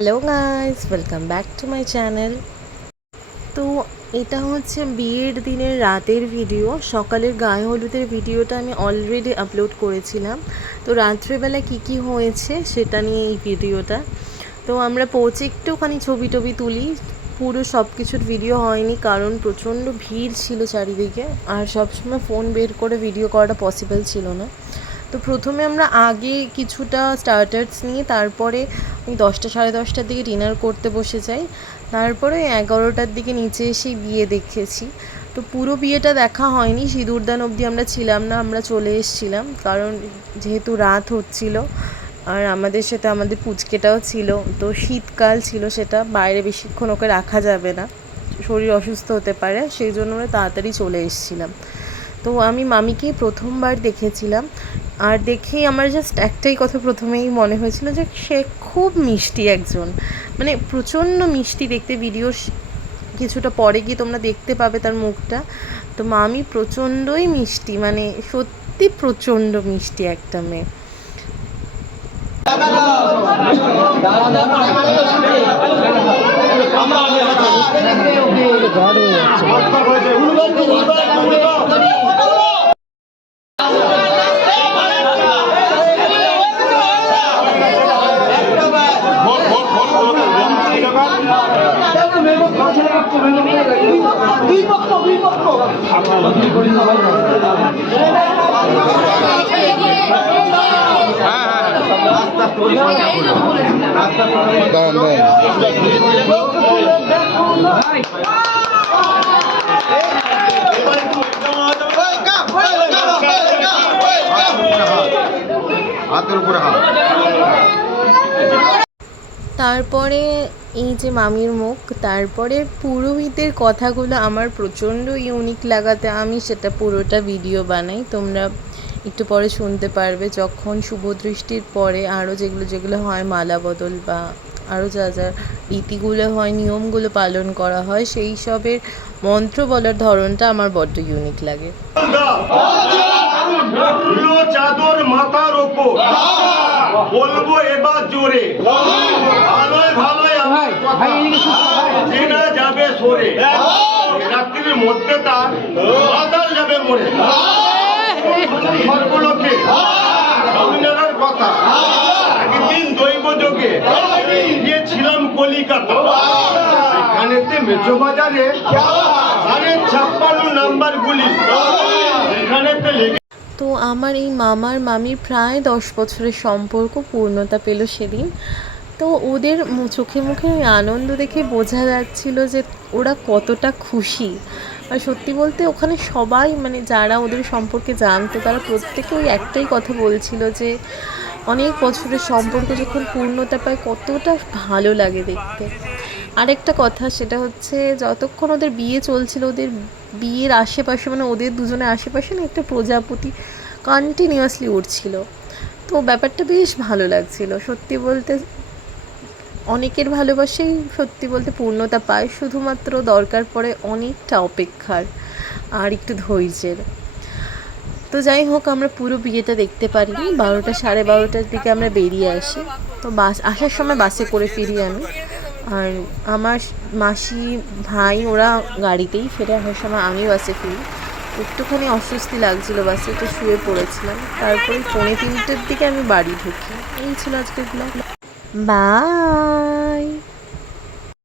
Hello guys, welcome back to my channel. তো এটা হচ্ছে বিয়ের দিনের রাতের ভিডিও। সকালের গায়ে হলুদের ভিডিওটা আমি অলরেডি আপলোড করেছিলাম। তো রাত্রেবেলা কি হয়েছে সেটা নিয়ে এই ভিডিওটা। তো আমরা পৌঁছে একটুখানি ছবি টবি তুলি, পুরো সব কিছুর ভিডিও হয়নি কারণ প্রচণ্ড ভিড় ছিল চারিদিকে, আর সবসময় ফোন বের করে ভিডিও করাটা পসিবল ছিল না। তো প্রথমে আমরা আগে কিছুটা স্টার্টার্স নিয়ে তারপরে ওই 10টা সাড়ে 10টার দিকে ডিনার করতে বসে যাই। তারপরে 11টার দিকে নিচে এসে বিয়ে দেখেছি। তো পুরো বিয়েটা দেখা হয়নি, সিঁদুরদান অবধি আমরা ছিলাম না, আমরা চলে এসেছিলাম কারণ যেহেতু রাত হচ্ছিল। আর আমাদের সাথে আমাদের পুচকেটাও ছিল, তো শীতকাল ছিল, সেটা বাইরে বেশিক্ষণ ওকে রাখা যাবে না, শরীর অসুস্থ হতে পারে, সেই জন্য আমরা তাড়াতাড়ি চলে এসেছিলাম। তো আমি মামিকে প্রথমবার দেখেছিলাম, আর দেখেই আমার জাস্ট একটাই কথা প্রথমেই মনে হয়েছিল যে সে খুব মিষ্টি একজন, মানে প্রচণ্ড মিষ্টি দেখতে। ভিডিওর কিছুটা পরে গিয়ে তোমরা দেখতে পাবে তার মুখটা। তো মামি প্রচণ্ডই মিষ্টি, মানে সত্যি প্রচণ্ড মিষ্টি একটা মেয়ে। তারপরে এই যে মামির মুখ, তারপরে পুরোহিতের কথাগুলো আমার প্রচণ্ড ইউনিক লাগাতে আমি সেটা পুরোটা ভিডিও বানাই। তোমরা একটু পরে শুনতে পারবে, যখন শুভদৃষ্টির পরে আরও যেগুলো হয়, মালা বদল বা আরও যা রীতিগুলো হয়, নিয়মগুলো পালন করা হয়, সেই সবের মন্ত্র বলার ধরনটা আমার বড্ড ইউনিক লাগে। চাদর মাথার ওপর বলবো এবার জোরে, ভালোই ভালোই চেনা যাবে সরে, রাত্রির মধ্যে তার মাতাল যাবে মরে। সর্বলোকে স্বামীনারায়ণ কথা, একদিন দৈব যোগে গিয়েছিলাম কলিকাতা, এখানেতে মেচো বাজারে 56 নাম্বার গুলি এখানেতে লেগে। তো আমার এই মামার মামির প্রায় 10 বছরের সম্পর্ক পূর্ণতা পেল সেদিন। তো ওদের চোখে মুখে আনন্দ দেখে বোঝা যাচ্ছিল যে ওরা কতটা খুশি। আর সত্যি বলতে ওখানে সবাই, মানে যারা ওদের সম্পর্কে জানতো, তারা প্রত্যেকে ওই একটাই কথা বলছিল যে অনেক বছরের সম্পর্ক যখন পূর্ণতা পায় কতটা ভালো লাগে দেখতে। আরেকটা কথা, সেটা হচ্ছে যতক্ষণ ওদের বিয়ে চলছিল, ওদের বিয়ের আশেপাশে, মানে ওদের দুজনের আশেপাশে না একটা প্রজাপতি কন্টিনিউয়াসলি উঠছিল। তো ব্যাপারটা বেশ ভালো লাগছিল। সত্যি বলতে অনেকের ভালোবাসাই সত্যি বলতে পূর্ণতা পায়, শুধুমাত্র দরকার পড়ে অনেকটা অপেক্ষার আর একটু ধৈর্যের। তো যাই হোক, আমরা পুরো বিয়েটা দেখতে পারিনি। 12টা সাড়ে 12টার দিকে আমরা বেরিয়ে আসি। তো আসার সময় বাসে করে ফিরি আমি, আর আমার মাসি ভাই ওরা গাড়িতেই ফিরে, আসার সময় আমি বাসে ফিরি। একটুখানি অস্বস্তি লাগছিল বাসে, তো শুয়ে পড়েছিলাম। তারপরে 2:45টার দিকে আমি বাড়ি ঢুকি। এই ছিল আজকের ব্লগ। বাই।